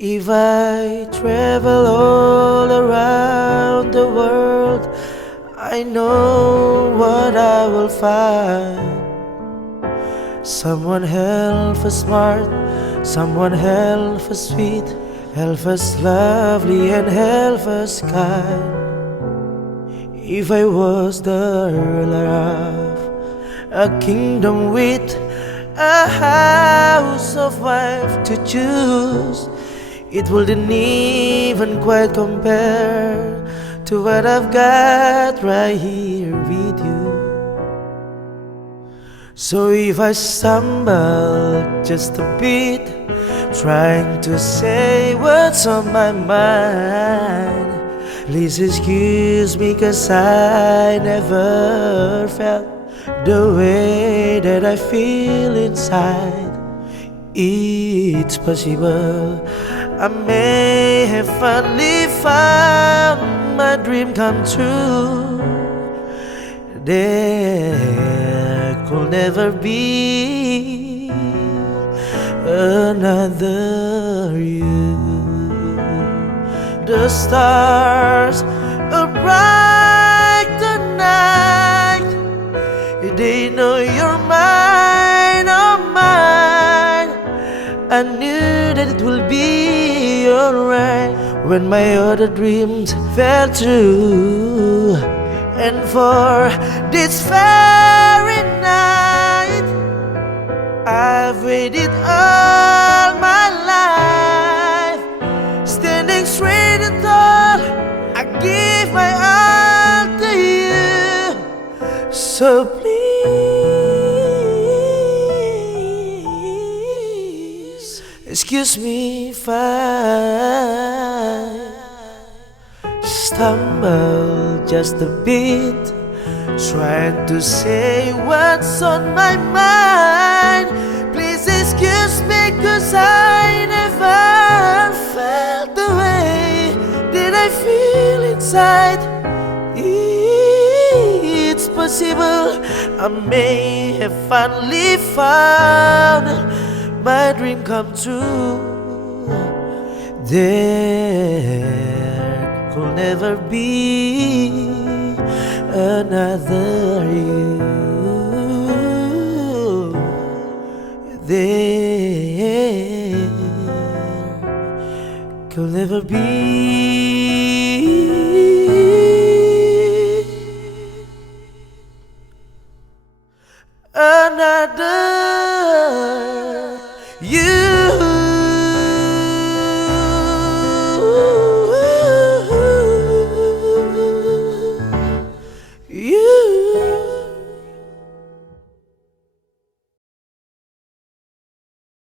If I travel all around the world, I know what I will find. Someone half as smart, someone half as sweet, half as lovely and half as kind. If I was the ruler of a kingdom with a house of wife to choose, it wouldn't even quite compare to what I've got right here with you. So if I stumble just a bit, trying to say what's on my mind, please excuse me, 'cause I never felt the way that I feel inside. It's possible I may have finally found my dream come true. There could never be another you. The stars are bright tonight, they know you're mine, oh mine. I knew that it will be alright when my other dreams fell through. And for this very night, I've waited all my life, standing straight and tall. I give my all to you. So please excuse me if I stumble just a bit, trying to say what's on my mind. Please excuse me, 'cause I never felt the way that I feel inside. It's possible I may have finally found my dream come true. There could never be another you. There could never be